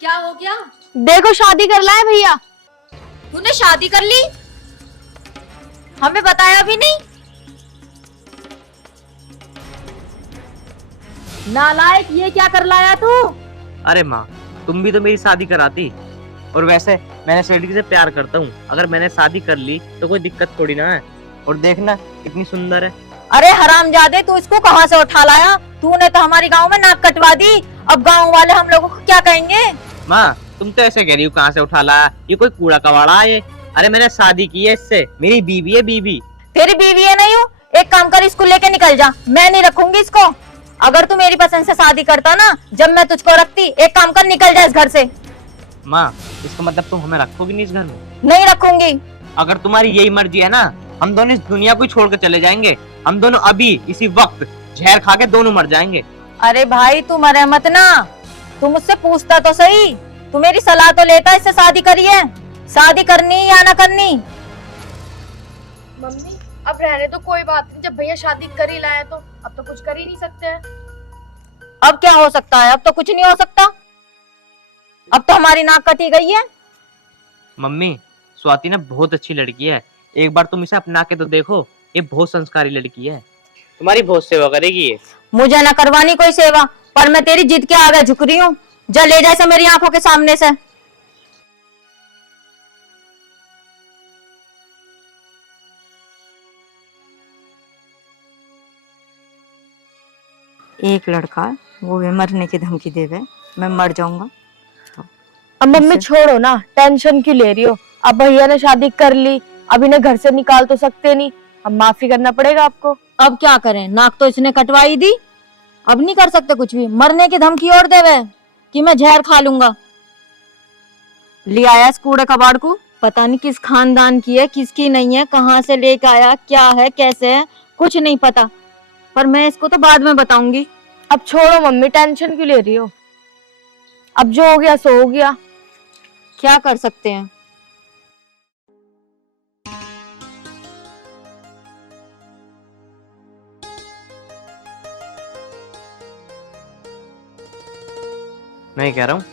क्या हो गया? देखो शादी कर लाए भैया। तूने शादी कर ली? हमें बताया भी नहीं। नालायक, ये क्या कर लाया तू? अरे माँ, तुम भी तो मेरी शादी कराती। और वैसे मैंने इस लड़की से प्यार करता हूँ, अगर मैंने शादी कर ली तो कोई दिक्कत थोड़ी ना है। और देखना कितनी सुंदर है। अरे हरामजादे, तू इसको कहाँ से उठा लाया? तूने तो हमारी गांव में नाक कटवा दी। अब गांव वाले हम लोगों को क्या कहेंगे? माँ, तुम तो ऐसे कह रही हो कहाँ से उठा लाया, ये कोई कूड़ा कबाड़ा है ये। अरे मैंने शादी की है इससे, मेरी बीवी है बीवी। तेरी बीवी है नहीं हूँ? एक काम कर, इसको लेके निकल जा, मैं नहीं रखूंगी इसको। अगर तू मेरी पसंद से शादी करता ना, जब मैं तुझको रखती, एक काम कर, निकल जा इस घर से। माँ, इसका मतलब तुम हमें रखोगी नहीं इस घर में? नहीं रखूंगी। अगर तुम्हारी यही मर्जी है ना, हम दोनों इस दुनिया को छोड़ के चले जाएंगे। हम दोनों अभी इसी वक्त जहर खा के दोनों मर जाएंगे। अरे भाई तू मरे मत ना, तू मुझसे पूछता तो सही, तू मेरी सलाह तो लेता, इससे शादी करिए। शादी करनी या ना करनी? मम्मी अब रहने तो, कोई बात नहीं, जब भैया शादी कर ही लाए तो अब तो कुछ कर ही नहीं सकते हैं। अब क्या हो सकता है? अब तो कुछ नहीं हो सकता। अब तो हमारी नाक कटी गई है। मम्मी, स्वाति ना बहुत अच्छी लड़की है, एक बार तुम इसे अपना के तो देखो। ये बहुत संस्कारी लड़की है, तुम्हारी बहुत सेवा करेगी ये। मुझे ना करवानी कोई सेवा, पर मैं तेरी जिद के आगे झुक रही हूँ। जा ले जा इसे मेरी आंखों के सामने से। एक लड़का, वो भी मरने की धमकी देवे, मैं मर जाऊंगा। अब मम्मी छोड़ो ना, टेंशन क्यों ले रही हो? अब भैया ने शादी कर ली, अब इन्हें घर से निकाल तो सकते नहीं, अब माफी करना पड़ेगा आपको। अब क्या करें, नाक तो इसने कटवाई दी, अब नहीं कर सकते कुछ भी। मरने की धमकी और देवे कि मैं जहर खा लूंगा। ले आया इस कूड़े कबाड़ को, पता नहीं किस खानदान की है किसकी नहीं है, कहाँ से लेके आया, क्या है कैसे है, कुछ नहीं पता। पर मैं इसको तो बाद में बताऊंगी। अब छोड़ो मम्मी, टेंशन क्यों ले रही हो? अब जो हो गया सो हो गया। क्या कर सकते हैं। मैं कह रहा हूँ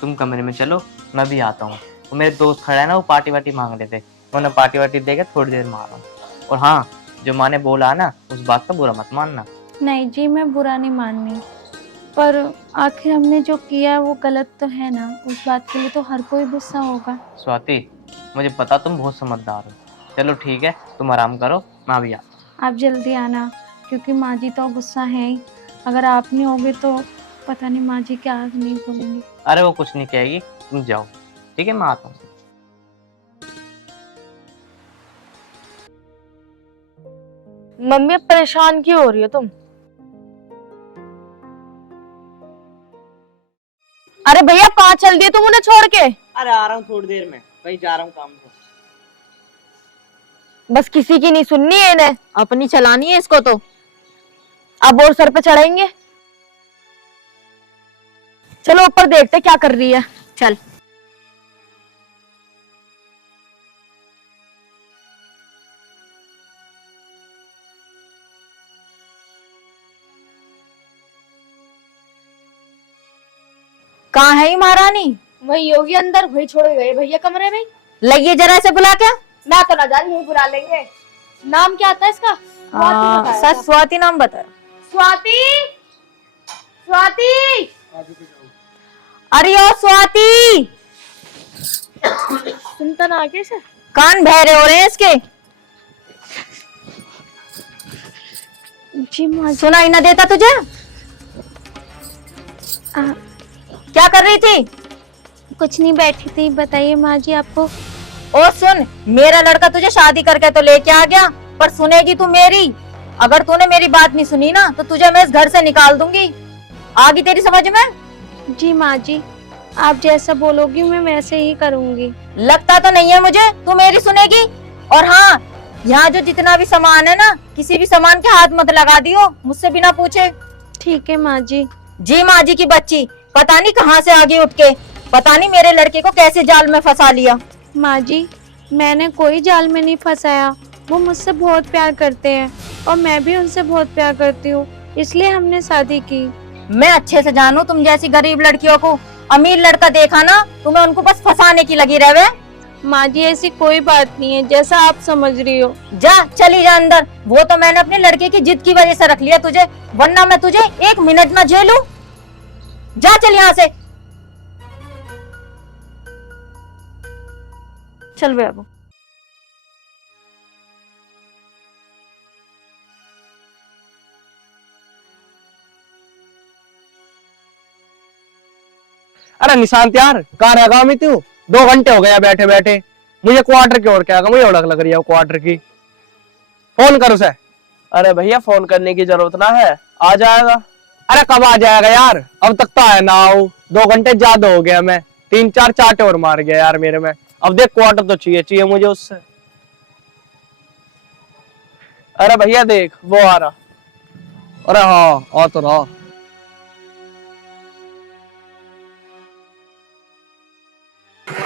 तुम कमरे में चलो, मैं भी आता हूँ। वो मेरे दोस्त खड़ा है ना, वो पार्टी वार्टी मांग रहे थे, मैं उन्हें पार्टी वार्टी देकर थोड़ी देर में आ रहा हूँ। और हाँ, जो माँ ने बोला ना, उस बात का बुरा मत मानना। नहीं जी, मैं बुरा नहीं माननी, पर आखिर हमने जो किया वो गलत तो है ना, उस बात के लिए तो हर कोई गुस्सा होगा। स्वाति, मुझे पता तुम बहुत समझदार हो। चलो ठीक है, तुम आराम करो, मैं भी आता हूँ। आप जल्दी आना, क्योंकि माँ जी तो गुस्सा है ही। अगर आप नहीं होगे तो पता नहीं माँ जी क्या नहीं बोलेंगी। अरे वो कुछ नहीं कहेगी, तुम जाओ, ठीक है, मैं आता हूँ। मम्मी अब परेशान क्यों हो रही हो तुम? अरे भैया कहाँ चल दिए तुम उन्हें छोड़ के? अरे आ रहा हूँ थोड़ी देर में, कहीं जा रहा हूँ काम से। बस किसी की नहीं सुननी है इन्हें, अपनी चलानी है इसको तो। अब और सर पे चढ़ाएंगे। चलो ऊपर देखते क्या कर रही है। चल। कहाँ है ये महारानी? वही होगी अंदर, वही छोड़ के गए भैया कमरे में। लइए जरा से बुला के। मैं तो ना जान, यही बुला लेंगे। नाम क्या आता है इसका? स्वाति बताया था। सच स्वाति नाम बता। स्वाति, स्वाति, अरे ओ स्वाति, सुनता ना आगे से। कान बहरे हो रहे हैं इसके। जी माँ जी। सुनाई ना देता तुझे? क्या कर रही थी? कुछ नहीं, बैठी थी। बताइए माँ जी आपको। ओ सुन, मेरा लड़का तुझे शादी करके तो लेके आ गया, पर सुनेगी तू मेरी? अगर तूने मेरी बात नहीं सुनी ना तो तुझे मैं इस घर से निकाल दूंगी। आ गई तेरी समझ में? जी माँ जी, आप जैसा बोलोगी मैं वैसे ही करूँगी। लगता तो नहीं है मुझे तू मेरी सुनेगी। और हाँ, यहाँ जो जितना भी सामान है ना, किसी भी सामान के हाथ मत लगा दियो मुझसे बिना पूछे। ठीक है माँ जी। जी माँ जी की बच्ची, पता नहीं कहाँ से आगे उठ के, पता नहीं मेरे लड़के को कैसे जाल में फंसा लिया। माँ जी, मैंने कोई जाल में नहीं फंसाया। वो मुझसे बहुत प्यार करते हैं और मैं भी उनसे बहुत प्यार करती हूँ, इसलिए हमने शादी की। मैं अच्छे से जानू तुम जैसी गरीब लड़कियों को। अमीर लड़का देखा ना, तुम्हें उनको बस फंसाने की लगी रहे। माँ जी ऐसी कोई बात नहीं है, जैसा आप समझ रही हो। जा चली जा अंदर। वो तो मैंने अपने लड़के की जिद की वजह से रख लिया तुझे, वरना मैं तुझे एक मिनट ना झेलूं। जा चल यहाँ से। चल बे अब। अरे निशांत यार, कहाँ रह गया तू? 2 घंटे हो गया बैठे बैठे। मुझे क्वार्टर की ओर क्या मुझे उड़क लग रही है क्वार्टर की। फोन कर उसे। अरे भैया फोन करने की जरूरत ना है, आ जाएगा। अरे कब आ जाएगा यार, अब तक तो आया ना हो। 2 घंटे ज्यादा हो गया, मैं 3-4 चाटे और मार गया यार मेरे में। अब देख क्वार्टर तो चाहिए मुझे उससे। अरे भैया देख वो आ रहा। अरे हाँ आ तो रहा।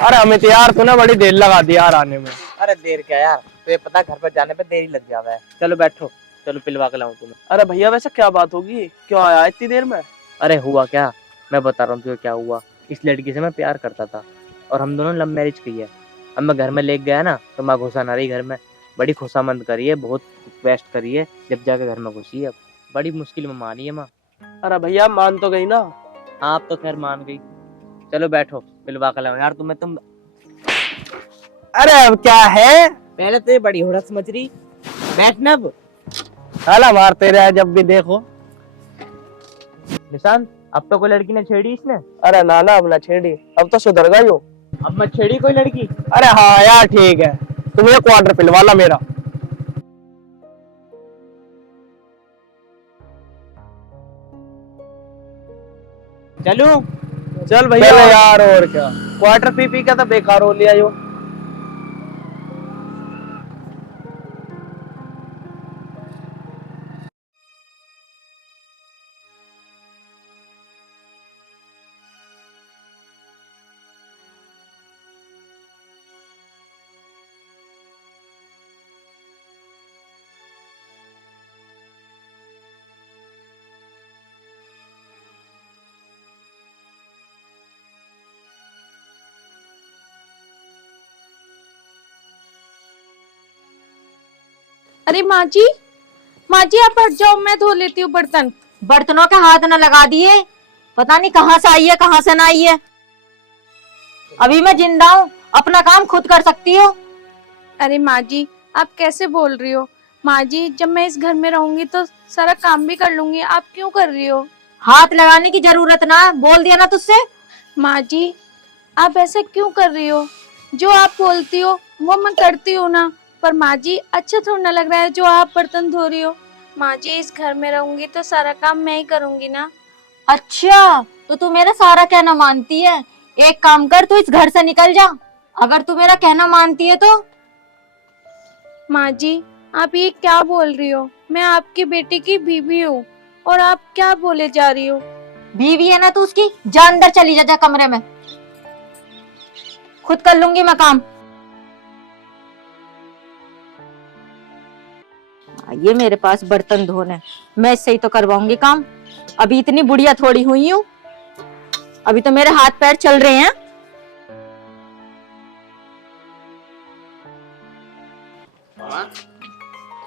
अरे अमित यार तूने बड़ी देर लगा दी यार आने में। अरे देर क्या यार, तो ये पता घर पर जाने पे देरी लग जावा है। चलो बैठो, चलो पिलवा के लाऊं तुम्हें। अरे भैया वैसे क्या बात होगी, क्यों आया इतनी देर में? अरे हुआ क्या, मैं बता रहा हूँ तुझे क्या हुआ। इस लड़की से मैं प्यार करता था और हम दोनों लव मैरिज की है। अब मैं घर में लेके गया ना तो माँ घुसा ना रही घर में। बड़ी खुशामंद करी है, बहुत रिक्वेस्ट करी है, जब जाके घर में घुसी है। बड़ी मुश्किल में मानी है माँ। अरे भैया मान तो गई ना? आप तो खैर मान गई। चलो बैठो, पिलवा के लाऊं यार तुम्हें। तुम अरे अब क्या है, पहले तो ये बड़ी होड़ा समझ रही, बैठना। अब साला मारते रहे जब भी देखो। निशांत, अब तो कोई लड़की ने छेड़ी इसने? अरे नाना अब ना छेड़ी, अब तो सुधर गई हो। अब मत छेड़ी कोई लड़की। अरे हाँ यार ठीक है, तुम ये क्वार्टर पिलवा ला मेरा। चलूं? चल भैया यार, और क्या क्वार्टर पी का तो बेकार हो लिया यो। अरे माँ जी आप हट जाओ, मैं धो लेती हूँ बर्तन। बर्तनों के हाथ न लगा दिए, पता नहीं कहाँ से आई है कहाँ से ना आई है। अभी मैं जिंदा हूँ, अपना काम खुद कर सकती हूँ। अरे माँ जी आप कैसे बोल रही हो? माँ जी जब मैं इस घर में रहूंगी तो सारा काम भी कर लूंगी, आप क्यों कर रही हो? हाथ लगाने की जरूरत ना, बोल दिया ना तुझसे। माँ जी आप ऐसा क्यों कर रही हो? जो आप बोलती हो वो मैं करती हूँ ना। पर माँ जी अच्छा थोड़ा ना लग रहा है जो आप बर्तन धो रही हो। माँ जी इस घर में रहूंगी तो सारा काम मैं ही करूंगी ना। अच्छा तो तू मेरा सारा कहना मानती है। एक काम कर, तू इस घर से निकल जा अगर तू मेरा कहना मानती है तो। माँ जी आप ये क्या बोल रही हो? मैं आपकी बेटी की बीवी हूँ और आप क्या बोले जा रही हो? बीवी है ना तू उसकी, जा अंदर चली जा कमरे में, खुद कर लूंगी मैं काम। ये मेरे पास बर्तन धोने, मैं इससे ही तो करवाऊंगी काम। अभी इतनी बुढ़िया थोड़ी हुई हूँ, अभी तो मेरे हाथ पैर चल रहे हैं। माँ,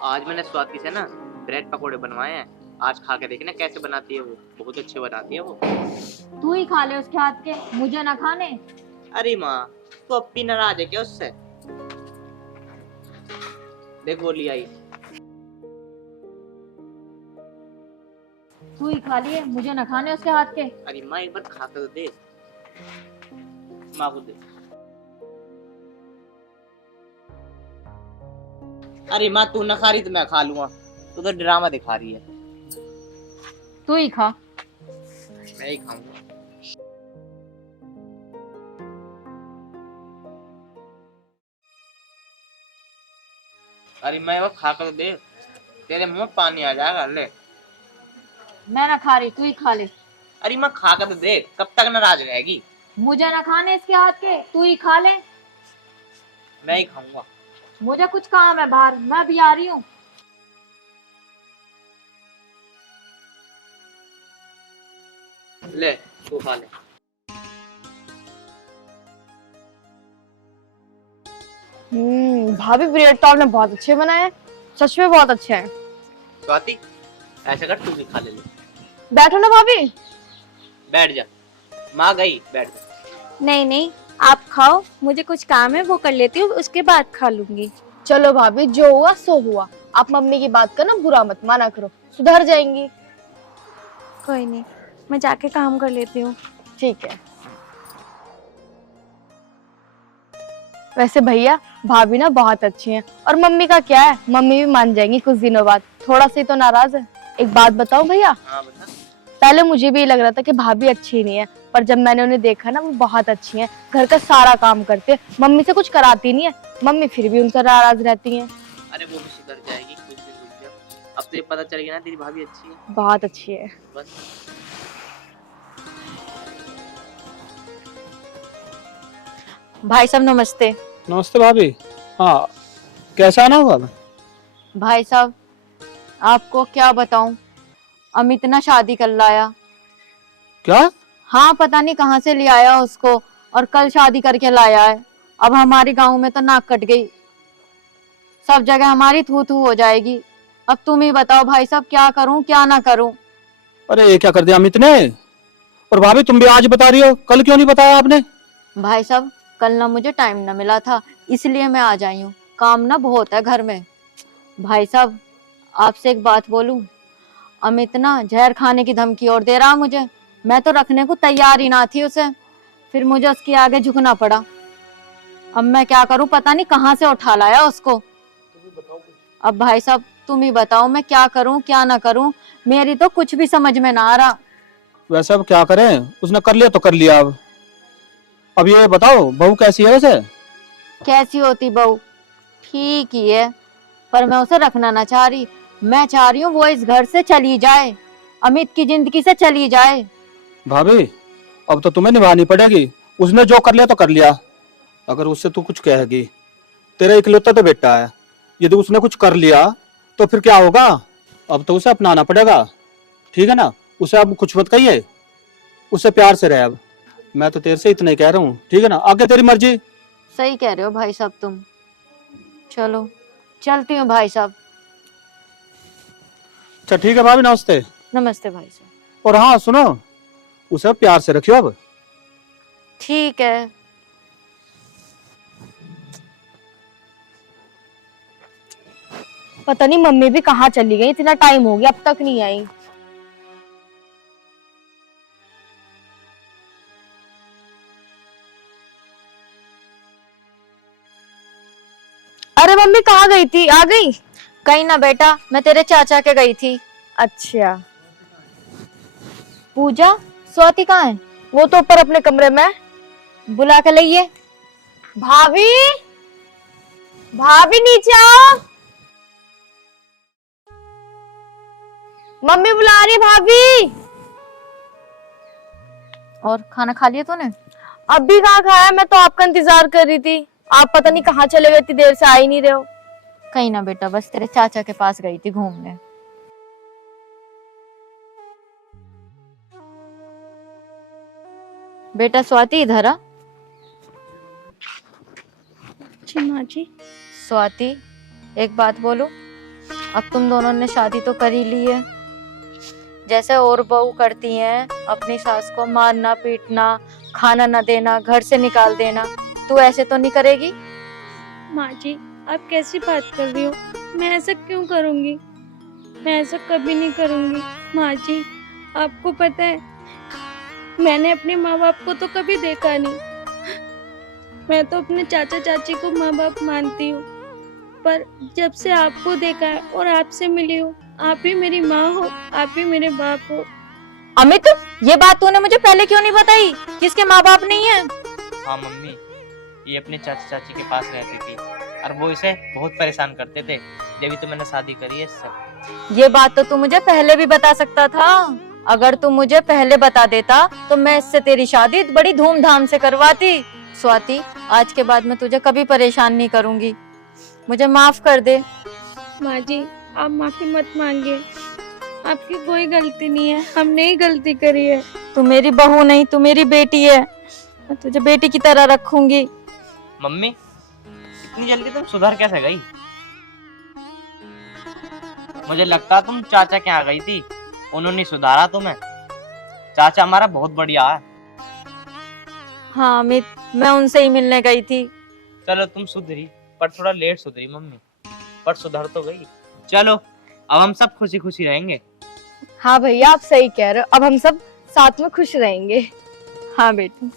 आज मैंने स्वाति से ना ब्रेड पकोड़े बनवाए हैं। आज खा के देखना कैसे बनाती है वो, बहुत अच्छे बनाती है वो। तू ही खा ले उसके हाथ के, मुझे ना खाने। अरे माँ, तो अब भी नाराज है क्या उससे? देख वो ले आई। तू ही खा लिए, मुझे ना खाने उसके हाथ के। अरे माँ, एक बार खा कर तो दे। माँ को दे। अरे माँ, तू ना खा रही तो मैं खा लूंगा। तू तो ड्रामा दिखा रही है। तू ही खा। मैं ही खाऊंगा। अरे मैं वो खा कर दे, तेरे मुंह में पानी आ जाएगा। ले। मैं ना खा रही, तू ही खा ले। अरे मैं खा कर तो दे, कब तक नाराज रहेगी? मुझे ना खाने इसके हाथ के, तू ही खा ले। मैं ही खाऊंगा। मुझे कुछ काम है बाहर, मैं भी आ रही हूँ। ले, तू खा ले। भाभी ब्रेड तो आपने बहुत अच्छे बनाए हैं, सच में बहुत अच्छे हैं। स्वाति, ऐसा कर, तू भी खा ले। बैठो ना भाभी। बैठ जा। माँ गई, बैठ जा। नहीं नहीं, आप खाओ, मुझे कुछ काम है वो कर लेती हूँ, उसके बाद खा लूंगी। चलो भाभी, जो हुआ सो हुआ। आप मम्मी की बात का ना बुरा मत माना करो, सुधर जाएंगी। कोई नहीं, मैं जाके काम कर लेती हूँ। ठीक है। वैसे भैया, भाभी ना बहुत अच्छी हैं, और मम्मी का क्या है, मम्मी भी मान जाएंगी कुछ दिनों बाद। थोड़ा सा ही तो नाराज है। एक बात बताओ भैया, हाँ बता। पहले मुझे भी लग रहा था कि भाभी अच्छी नहीं है, पर जब मैंने उन्हें देखा ना, वो बहुत अच्छी हैं। घर का सारा काम करते हैं, मम्मी से कुछ कराती नहीं है, मम्मी फिर भी उनसे नाराज रहती हैं। अरे वो भी सुधर जाएगी, कुछ दिन रुक जा। अब तो ये पता चल गया ना तेरी भाभी अच्छी है। बहुत अच्छी है। बस। भाई साहब नमस्ते। नमस्ते भाभी। हाँ, कैसा आना हुआ? भाई साहब, आपको क्या बताऊं, अमित ना शादी कर लाया। क्या? हाँ, पता नहीं कहाँ से ले आया उसको, और कल शादी करके लाया है। अब हमारे गांव में तो नाक कट गई, सब जगह हमारी थू थू हो जाएगी। अब तुम ही बताओ भाई साहब, क्या करूं क्या ना करूं। अरे ये क्या कर दिया अमित ने? और भाभी तुम भी आज बता रही हो, कल क्यों नहीं बताया आपने? भाई साहब, कल ना मुझे टाइम ना मिला था, इसलिए मैं आ जाई हूँ। काम ना बहुत है घर में। भाई साहब, आपसे एक बात बोलूं, अमित ना जहर खाने की धमकी और दे रहा मुझे। मैं तो रखने को तैयार ही ना थी उसे, फिर मुझे उसके आगे झुकना पड़ा। अब मैं क्या करूं, पता नहीं कहाँ से उठा लाया उसको। अब भाई साहब तुम ही बताओ, मैं क्या करूं क्या ना करूं, मेरी तो कुछ भी समझ में ना आ रहा। वैसे अब क्या करें, उसने कर लिया तो कर लिया। अब ये बताओ, बहू कैसी है वैसे? कैसी होती बहू, ठीक ही है, पर मैं उसे रखना ना चाह रही। मैं चाह रही हूँ वो इस घर से चली जाए, अमित की जिंदगी से चली जाए। भाभी, अब तो तुम्हें निभानी पड़ेगी। उसने जो कर लिया तो कर लिया। अगर उससे तू कुछ कहेगी, तेरा इकलौता तो बेटा है, यदि उसने कुछ कर लिया तो फिर क्या होगा? अब तो उसे अपनाना पड़ेगा, ठीक है ना? उसे अब कुछ मत कहिए, उससे प्यार से रहे। अब मैं तो तेरे से इतना ही कह रहा हूँ, ठीक है ना? आगे तेरी मर्जी। सही कह रहे हो भाई साहब तुम। चलो चलती हूँ भाई साहब। अच्छा ठीक है भाभी, नमस्ते। नमस्ते भाई साहब। और हाँ सुनो, उसे प्यार से रखियो अब। ठीक है। पता नहीं मम्मी भी कहाँ चली गई, इतना टाइम हो गया अब तक नहीं आई। अरे मम्मी कहाँ गई थी, आ गई? कहीं ना बेटा, मैं तेरे चाचा के गई थी। अच्छा। पूजा, स्वाति कहाँ है? वो तो ऊपर अपने कमरे में। बुला के लाइए। भाभी, भाभी नीचे आओ, मम्मी बुला रही है भाभी। और खाना खा लिया तूने? अभी कहाँ खाया, मैं तो आपका इंतजार कर रही थी। आप पता नहीं कहाँ चले गए, इतनी देर से आ ही नहीं रहे हो। कहीं ना बेटा, बस तेरे चाचा के पास गई थी घूमने। बेटा स्वाति इधर आ। जी माँ जी। स्वाति, एक बात बोलूं, अब तुम दोनों ने शादी तो कर ही ली है, जैसे और बहू करती हैं अपनी सास को मारना पीटना, खाना न देना, घर से निकाल देना, तू ऐसे तो नहीं करेगी? माँ जी, आप कैसी बात कर रही हो? मैं ऐसा क्यों करूँगी? मैं ऐसा कभी नहीं करूँगी। माँ जी, आपको पता है, मैंने अपने माँ बाप को तो कभी देखा नहीं। मैं तो अपने चाचा चाची को माँ बाप मानती हूँ, पर जब से आपको देखा है और आपसे मिली हूँ, आप ही मेरी माँ हो, आप ही मेरे बाप हो। अमित, ये बात तूने मुझे पहले क्यों नहीं बताई? किसके माँ बाप नहीं है? हाँ मम्मी, ये अपने चाचा चाची के पास रहती थी और वो इसे बहुत परेशान करते थे, जब तो मैंने शादी करी है इससे। ये बात तो तू मुझे पहले भी बता सकता था। अगर तू मुझे पहले बता देता तो मैं इससे तेरी शादी बड़ी धूमधाम से करवाती। स्वाति, आज के बाद मैं तुझे कभी परेशान नहीं करूंगी, मुझे माफ कर दे। माँ जी, आप माफी मत मांगिए, आपकी कोई गलती नहीं है, हमने ही गलती करी है। तू मेरी बहू नहीं, तू मेरी बेटी है, मैं तुझे बेटी की तरह रखूंगी। मम्मी, इतनी जल्दी तुम सुधर कैसे गई? मुझे लगता तुम चाचा के यहाँ गई थी, उन्होंने सुधारा तुम्हें। चाचा हमारा बहुत बढ़िया है। हाँ अमित, मैं उनसे ही मिलने गई थी। चलो तुम सुधरी, पर थोड़ा लेट सुधरी मम्मी, पर सुधर तो गई। चलो अब हम सब खुशी खुशी रहेंगे। हाँ भैया, आप सही कह रहे हो, अब हम सब साथ में खुश रहेंगे। हाँ बेटी।